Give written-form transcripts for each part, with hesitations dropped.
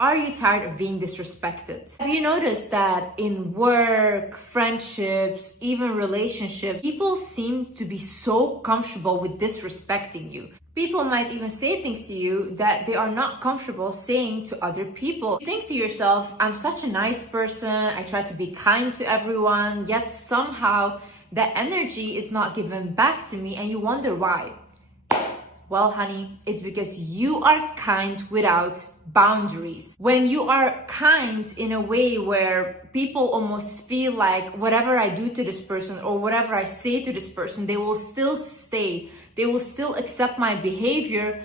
Are you tired of being disrespected? Have you noticed that in work, friendships, even relationships, people seem to be so comfortable with disrespecting you? People might even say things to you that they are not comfortable saying to other people. You think to yourself, I'm such a nice person, I try to be kind to everyone, yet somehow that energy is not given back to me, and you wonder why. Well, honey, it's because you are kind without boundaries. When you are kind in a way where people almost feel like whatever I do to this person or whatever I say to this person, they will still stay. They will still accept my behavior.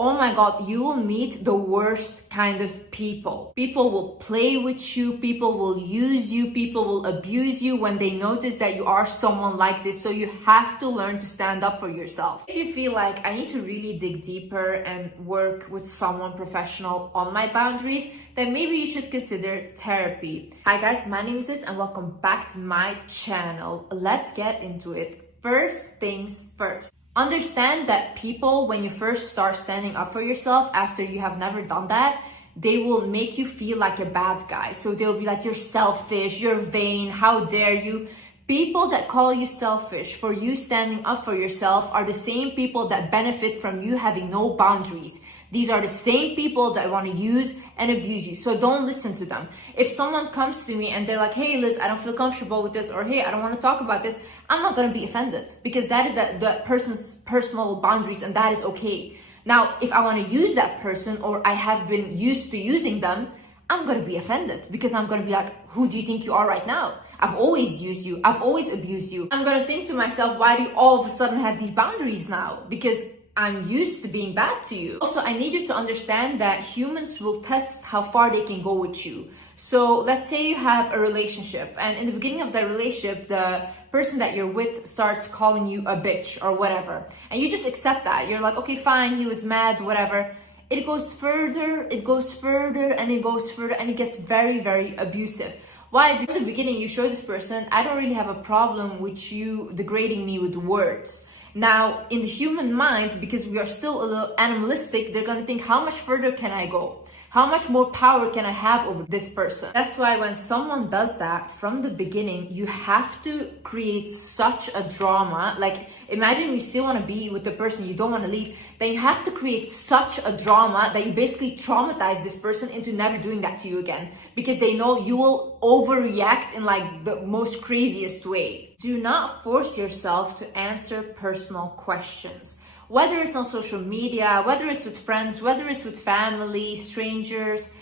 Oh my God, you will meet the worst kind of people. People will play with you, people will use you, people will abuse you when they notice that you are someone like this. So you have to learn to stand up for yourself. If you feel like I need to really dig deeper and work with someone professional on my boundaries, then maybe you should consider therapy. Hi guys, my name is Liz and welcome back to my channel. Let's get into it. First things first. Understand that people, when you first start standing up for yourself after you have never done that, they will make you feel like a bad guy. So they'll be like, you're selfish, you're vain, how dare you? People that call you selfish for you standing up for yourself are the same people that benefit from you having no boundaries. These are the same people that want to use and abuse you. So don't listen to them. If someone comes to me and they're like, hey Liz, I don't feel comfortable with this, or hey, I don't want to talk about this, I'm not going to be offended because that is the person's personal boundaries and that is okay. Now, if I want to use that person or I have been used to using them, I'm going to be offended because I'm going to be like, who do you think you are right now? I've always used you. I've always abused you. I'm going to think to myself, why do you all of a sudden have these boundaries now? Because I'm used to being bad to you. Also, I need you to understand that humans will test how far they can go with you. So let's say you have a relationship and in the beginning of that relationship, the person that you're with starts calling you a bitch or whatever. And you just accept that. You're like, okay, fine, he was mad, whatever. It goes further, it goes further, and it goes further, and it gets very, very abusive. Why? Because in the beginning, you show this person, I don't really have a problem with you degrading me with words. Now, in the human mind, because we are still a little animalistic, they're going to think, how much further can I go? How much more power can I have over this person? That's why when someone does that from the beginning, you have to create such a drama. Like, imagine you still want to be with the person, you don't want to leave. Then you have to create such a drama that you basically traumatize this person into never doing that to you again. Because they know you will overreact in like the most craziest way. Do not force yourself to answer personal questions. Whether it's on social media, whether it's with friends, whether it's with family, strangers,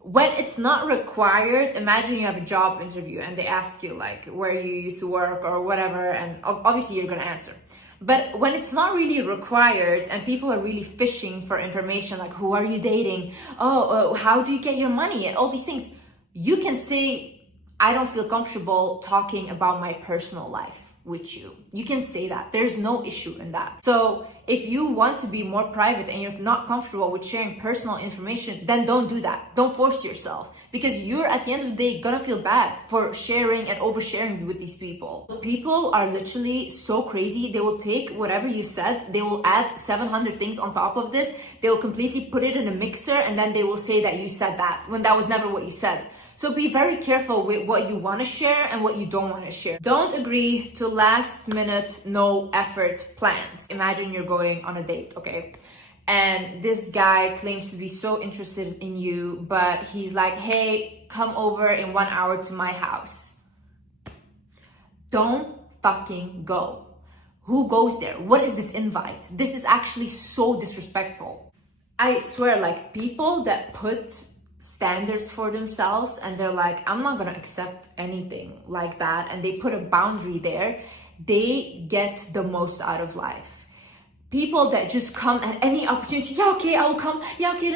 when it's not required. Imagine you have a job interview and they ask you like where you used to work or whatever, and obviously you're gonna answer. But when it's not really required and people are really fishing for information, like who are you dating? How do you get your money? And all these things, you can say, I don't feel comfortable talking about my personal life with you. You can say that. There's no issue in that. So if you want to be more private and you're not comfortable with sharing personal information, then don't do that. Don't force yourself, because you're at the end of the day gonna feel bad for sharing and oversharing with these people. People are literally so crazy. They will take whatever you said, they will add 700 things on top of this. They will completely put it in a mixer and then they will say that you said that when that was never what you said. So be very careful with what you want to share and what you don't want to share. Don't agree to last minute, no effort plans. Imagine you're going on a date, okay? And this guy claims to be so interested in you, but he's like, hey, come over in 1 hour to my house. Don't fucking go. Who goes there? What is this invite? This is actually so disrespectful. I swear, like, people that put standards for themselves and they're like, I'm not gonna accept anything like that, and they put a boundary there, they get the most out of life. People that just come at any opportunity, yeah, okay, I'll come, yeah, okay,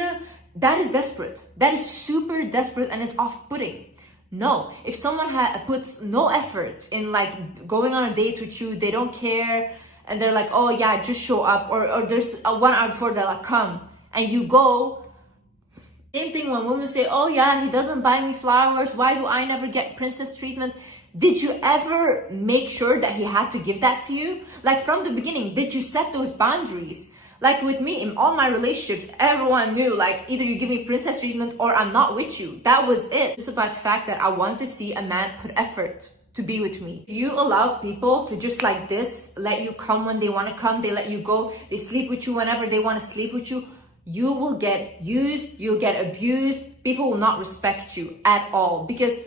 that is desperate. That is super desperate and it's off-putting. No, if someone puts no effort in like going on a date with you, they don't care, and they're like, oh yeah, just show up, or there's a 1 hour before they're like, come, and you go. Same thing when women say, oh yeah, he doesn't buy me flowers, why do I never get princess treatment? Did you ever make sure that he had to give that to you? Like from the beginning, did you set those boundaries? Like with me, in all my relationships, everyone knew, like, either you give me princess treatment or I'm not with you. That was it. It's about the fact that I want to see a man put effort to be with me. If you allow people to just like this, let you come when they want to come, they let you go, they sleep with you whenever they want to sleep with you, you will get used, you'll get abused, people will not respect you at all, because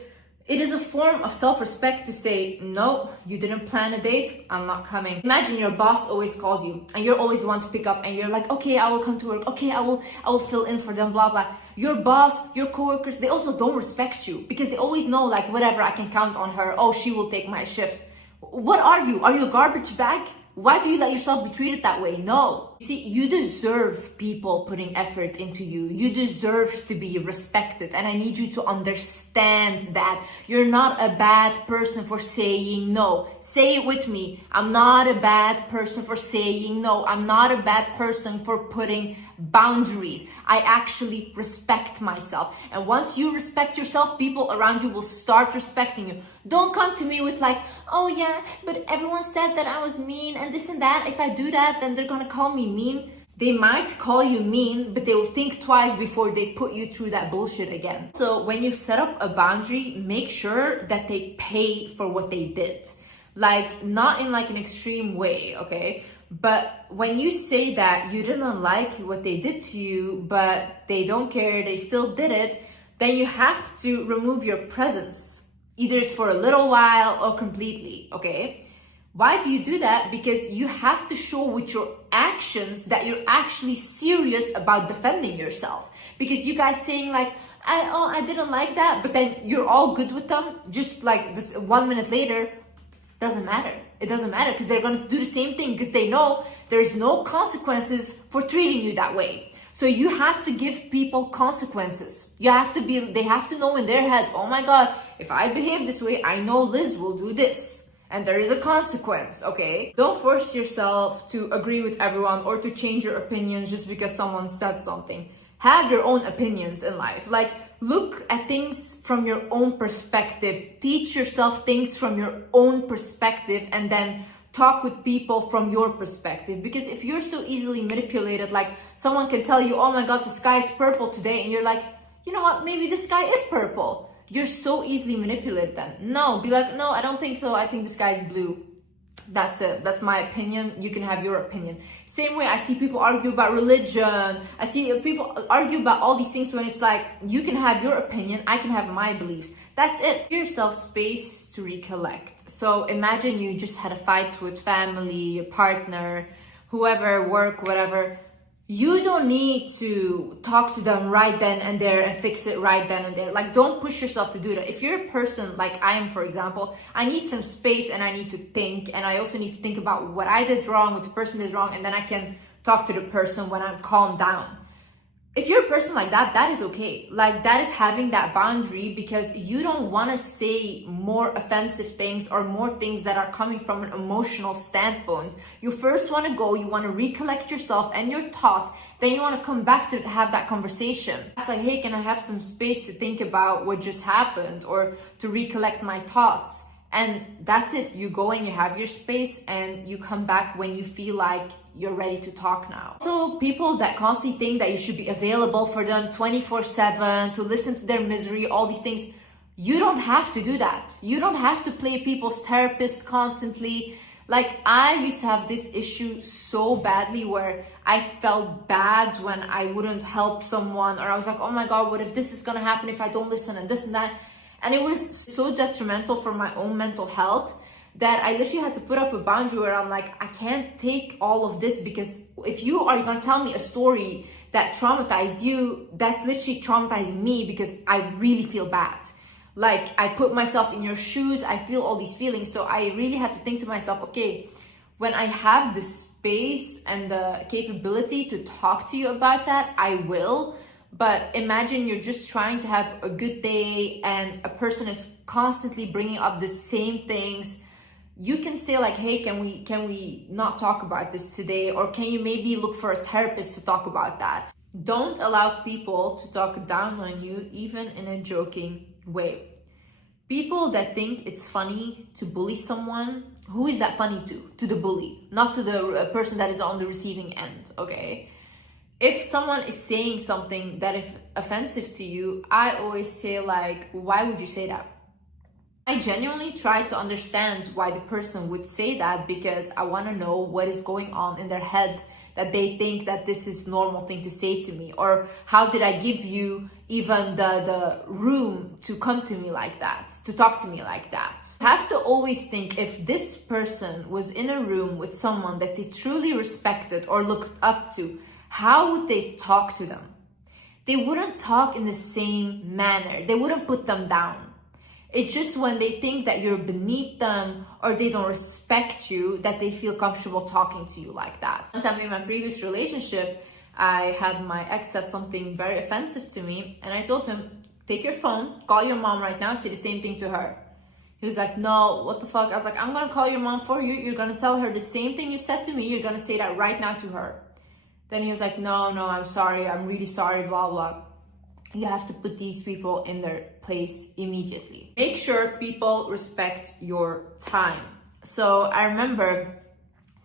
it is a form of self-respect to say, no, you didn't plan a date, I'm not coming. Imagine your boss always calls you and you're always the one to pick up and you're like, okay, I will come to work, okay, I will fill in for them, blah, blah. Your boss, your coworkers, they also don't respect you because they always know, like, whatever, I can count on her, oh, she will take my shift. What are you? Are you a garbage bag? Why do you let yourself be treated that way? No. See, you deserve people putting effort into you. You deserve to be respected. And I need you to understand that you're not a bad person for saying no. Say it with me. I'm not a bad person for saying no. I'm not a bad person for putting boundaries. I actually respect myself. And once you respect yourself, people around you will start respecting you. Don't come to me with like, oh yeah, but everyone said that I was mean and this and that. If I do that, then they're gonna call me mean. They might call you mean, but they will think twice before they put you through that bullshit again. So when you set up a boundary, make sure that they pay for what they did. Like, not in like an extreme way, okay? But when you say that you didn't like what they did to you, but they don't care, they still did it, then you have to remove your presence. Either it's for a little while or completely, okay? Why do you do that? Because you have to show with your actions that you're actually serious about defending yourself. Because you guys saying like, I didn't like that, but then you're all good with them, just like this 1 minute later, doesn't matter. It doesn't matter because they're going to do the same thing because they know there's no consequences for treating you that way. So you have to give people consequences. They have to know in their head, oh my God, if I behave this way, I know Liz will do this. And there is a consequence, okay? Don't force yourself to agree with everyone or to change your opinions just because someone said something. Have your own opinions in life. Like, look at things from your own perspective. Teach yourself things from your own perspective and then talk with people from your perspective. Because if you're so easily manipulated, like someone can tell you, oh my God, the sky is purple today. And you're like, you know what? Maybe the sky is purple. You're so easily manipulated then. No, be like, no, I don't think so. I think the sky is blue. That's it. That's my opinion. You can have your opinion. Same way I see people argue about religion. I see people argue about all these things when it's like, you can have your opinion, I can have my beliefs. That's it. Give yourself space to recollect. So imagine you just had a fight with family, your partner, whoever, work, whatever. You don't need to talk to them right then and there and fix it right then and there. Like, don't push yourself to do that. If you're a person like I am, for example, I need some space and I need to think. And I also need to think about what I did wrong, what the person did wrong. And then I can talk to the person when I'm calmed down. If you're a person like that, that is okay. Like, that is having that boundary because you don't want to say more offensive things or more things that are coming from an emotional standpoint. You first want to go, you want to recollect yourself and your thoughts, then you want to come back to have that conversation. It's like, hey, can I have some space to think about what just happened or to recollect my thoughts? And that's it. You go and you have your space and you come back when you feel like you're ready to talk now. So people that constantly think that you should be available for them 24/7, to listen to their misery, all these things, you don't have to do that. You don't have to play people's therapist constantly. Like, I used to have this issue so badly where I felt bad when I wouldn't help someone, or I was like, oh my God, what if this is gonna happen if I don't listen and this and that. And it was so detrimental for my own mental health that I literally had to put up a boundary where I'm like, I can't take all of this, because if you are gonna tell me a story that traumatized you, that's literally traumatizing me because I really feel bad. Like, I put myself in your shoes, I feel all these feelings. So I really had to think to myself, okay, when I have the space and the capability to talk to you about that, I will. But imagine you're just trying to have a good day and a person is constantly bringing up the same things. You can say like, hey, can we not talk about this today? Or can you maybe look for a therapist to talk about that? Don't allow people to talk down on you, even in a joking way. People that think it's funny to bully someone who is that funny to? To the bully, not to the person that is on the receiving end, okay? If someone is saying something that is offensive to you, I always say like, why would you say that? I genuinely try to understand why the person would say that, because I want to know what is going on in their head that they think that this is normal thing to say to me, or how did I give you even the room to come to me like that, to talk to me like that. I have to always think, if this person was in a room with someone that they truly respected or looked up to, how would they talk to them? They wouldn't talk in the same manner. They wouldn't put them down. It's just when they think that you're beneath them or they don't respect you that they feel comfortable talking to you like that. One time in my previous relationship, I had my ex said something very offensive to me, and I told him, take your phone, call your mom right now, say the same thing to her. He was like, no, what the fuck? I was like, I'm gonna call your mom for you. You're gonna tell her the same thing you said to me. You're gonna say that right now to her. Then he was like, no, I'm sorry. I'm really sorry, blah, blah. You have to put these people in their place immediately. Make sure people respect your time. So I remember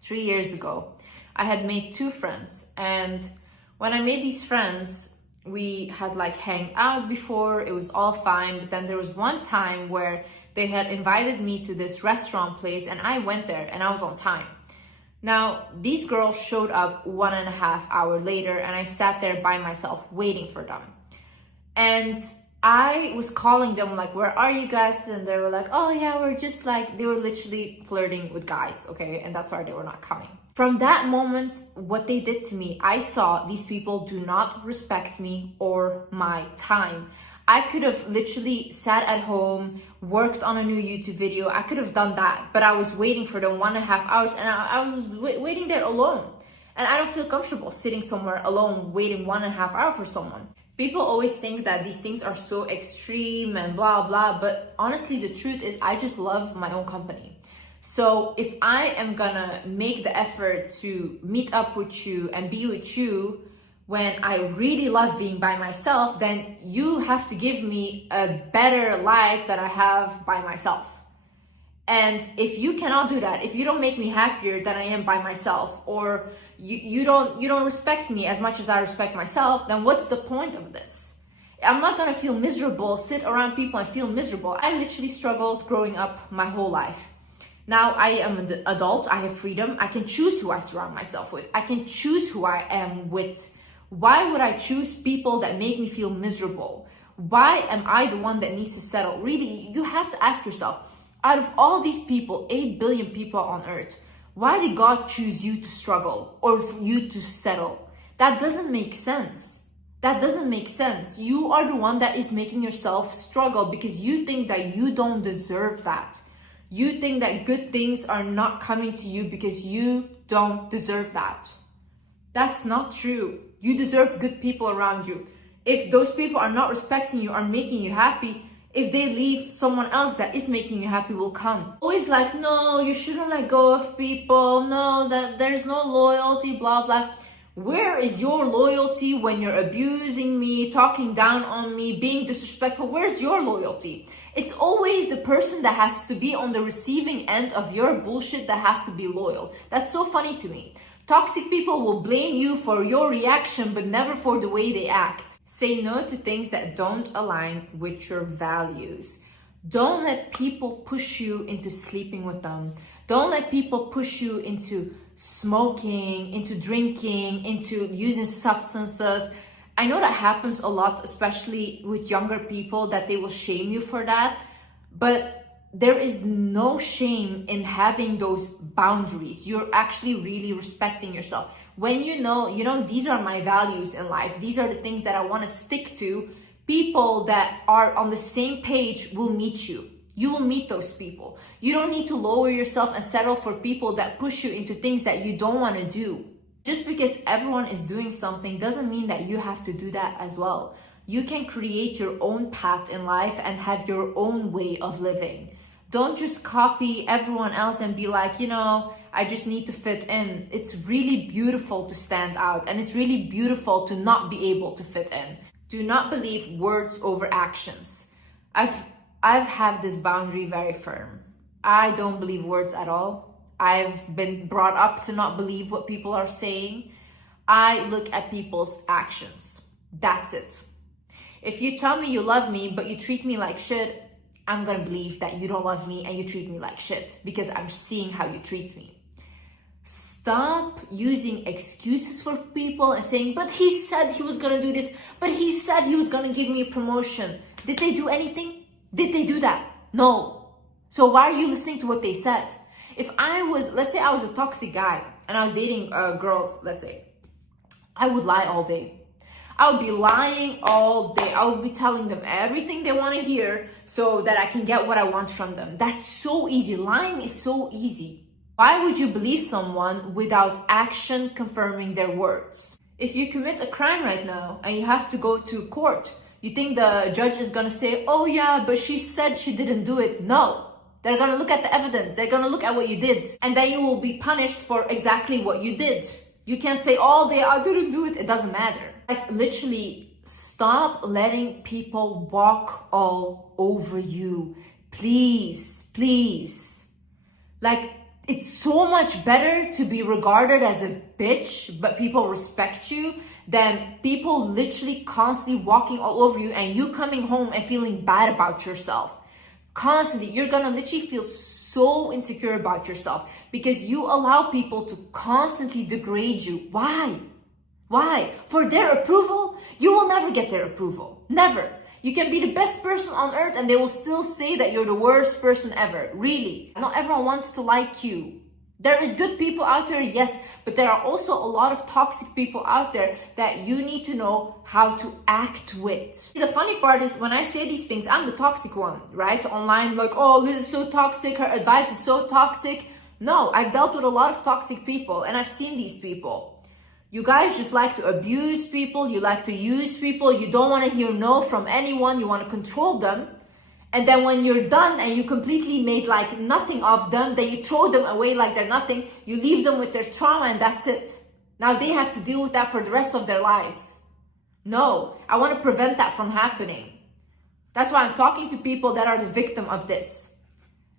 3 years ago, I had made 2 friends. And when I made these friends, we had like hang out before, it was all fine. But then there was one time where they had invited me to this restaurant place and I went there and I was on time. Now, these girls showed up 1.5 hours later and I sat there by myself waiting for them. And I was calling them like, where are you guys? And they were like, oh yeah, we're just like, they were literally flirting with guys, okay? And that's why they were not coming. From that moment, what they did to me, I saw these people do not respect me or my time. I could have literally sat at home, worked on a new YouTube video. I could have done that, but I was waiting for them 1.5 hours and I was waiting there alone. And I don't feel comfortable sitting somewhere alone, waiting 1.5 hours for someone. People always think that these things are so extreme and blah, blah, but honestly, the truth is I just love my own company. So if I am gonna make the effort to meet up with you and be with you when I really love being by myself, then you have to give me a better life that I have by myself. And if you cannot do that, if you don't make me happier than I am by myself, or you don't respect me as much as I respect myself, then what's the point of this? I'm not gonna feel miserable, sit around people and feel miserable. I literally struggled growing up my whole life. Now I am an adult, I have freedom, I can choose who I surround myself with. I can choose who I am with. Why would I choose people that make me feel miserable? Why am I the one that needs to settle? Really, you have to ask yourself, out of all these people, 8 billion people on earth, why did God choose you to struggle or for you to settle? That doesn't make sense. That doesn't make sense. You are the one that is making yourself struggle because you think that you don't deserve that. You think that good things are not coming to you because you don't deserve that. That's not true. You deserve good people around you. If those people are not respecting you, are making you happy, if they leave, someone else that is making you happy will come. Always like, no, you shouldn't let go of people. No, that there's no loyalty, blah, blah. Where is your loyalty when you're abusing me, talking down on me, being disrespectful? Where's your loyalty? It's always the person that has to be on the receiving end of your bullshit that has to be loyal. That's so funny to me. Toxic people will blame you for your reaction, but never for the way they act. Say no to things that don't align with your values. Don't let people push you into sleeping with them. Don't let people push you into smoking, into drinking, into using substances. I know that happens a lot, especially with younger people, that they will shame you for that. But there is no shame in having those boundaries. You're actually really respecting yourself. When you know, these are my values in life. These are the things that I want to stick to. People that are on the same page will meet you. You will meet those people. You don't need to lower yourself and settle for people that push you into things that you don't want to do. Just because everyone is doing something doesn't mean that you have to do that as well. You can create your own path in life and have your own way of living. Don't just copy everyone else and be like, I just need to fit in. It's really beautiful to stand out, and it's really beautiful to not be able to fit in. Do not believe words over actions. I've had this boundary very firm. I don't believe words at all. I've been brought up to not believe what people are saying. I look at people's actions. That's it. If you tell me you love me, but you treat me like shit, I'm gonna believe that you don't love me and you treat me like shit because I'm seeing how you treat me. Stop using excuses for people and saying, but he said he was gonna do this, but he said he was gonna give me a promotion. Did they do anything? Did they do that? No. So why are you listening to what they said? If I was, let's say I was a toxic guy and I was dating girls, let's say, I would lie all day. I would be lying all day. I would be telling them everything they want to hear so that I can get what I want from them. That's so easy. Lying is so easy. Why would you believe someone without action confirming their words? If you commit a crime right now and you have to go to court, you think the judge is going to say, oh yeah, but she said she didn't do it? No. They're going to look at the evidence. They're going to look at what you did. And then you will be punished for exactly what you did. You can't say all day, I didn't do it. It doesn't matter. Like, literally, stop letting people walk all over you. Please, please. Like, it's so much better to be regarded as a bitch, but people respect you, than people literally constantly walking all over you and you coming home and feeling bad about yourself. Constantly, you're gonna literally feel so insecure about yourself because you allow people to constantly degrade you. Why? Why? For their approval? You will never get their approval. Never. You can be the best person on earth and they will still say that you're the worst person ever. Really. Not everyone wants to like you. There is good people out there, yes, but there are also a lot of toxic people out there that you need to know how to act with. The funny part is when I say these things, I'm the toxic one, right? Online, like, oh, Liz is so toxic, her advice is so toxic. No, I've dealt with a lot of toxic people and I've seen these people. You guys just like to abuse people, you like to use people, you don't want to hear no from anyone, you want to control them. And then when you're done and you completely made like nothing of them, then you throw them away like they're nothing, you leave them with their trauma and that's it. Now they have to deal with that for the rest of their lives. No, I want to prevent that from happening. That's why I'm talking to people that are the victim of this.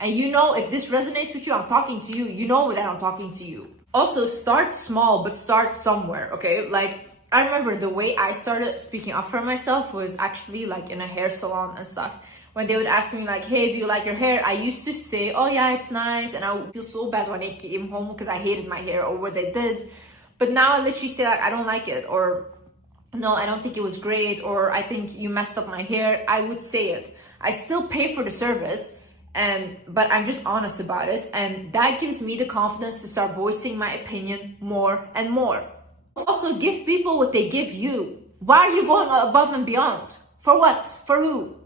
And you know, if this resonates with you, I'm talking to you. You know that I'm talking to you. Also, start small, but start somewhere, okay? Like, I remember the way I started speaking up for myself was actually like in a hair salon and stuff. When they would ask me like, hey, do you like your hair? I used to say, oh yeah, it's nice. And I would feel so bad when I came home because I hated my hair or what they did. But now I literally say like, I don't like it, or no, I don't think it was great, or I think you messed up my hair. I would say it. I still pay for the service, but I'm just honest about it. And that gives me the confidence to start voicing my opinion more and more. Also, give people what they give you. Why are you going above and beyond? For what? For who?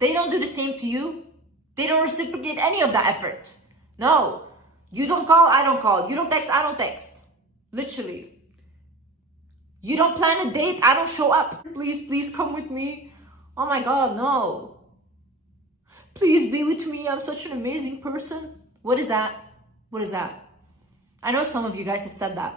They don't do the same to you. They don't reciprocate any of that effort. No. You don't call, I don't call. You don't text, I don't text. Literally. You don't plan a date, I don't show up. Please, please come with me. Oh my God, no. Please be with me, I'm such an amazing person. What is that? What is that? I know some of you guys have said that.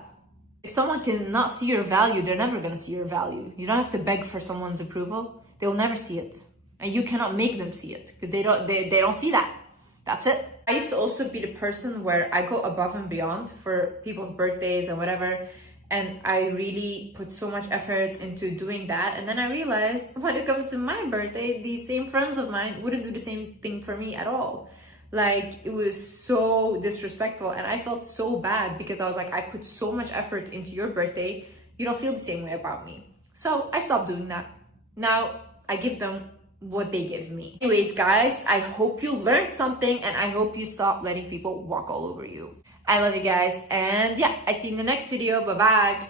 If someone cannot see your value, they're never gonna see your value. You don't have to beg for someone's approval. They will never see it. And you cannot make them see it because they don't see that. That's it. I used to also be the person where I go above and beyond for people's birthdays and whatever. And I really put so much effort into doing that. And then I realized when it comes to my birthday, these same friends of mine wouldn't do the same thing for me at all. Like, it was so disrespectful. And I felt so bad because I was like, I put so much effort into your birthday. You don't feel the same way about me. So I stopped doing that. Now I give them what they give me. Anyways, guys, I hope you learned something and I hope you stop letting people walk all over you. I love you guys, and yeah, I see you in the next video. Bye bye.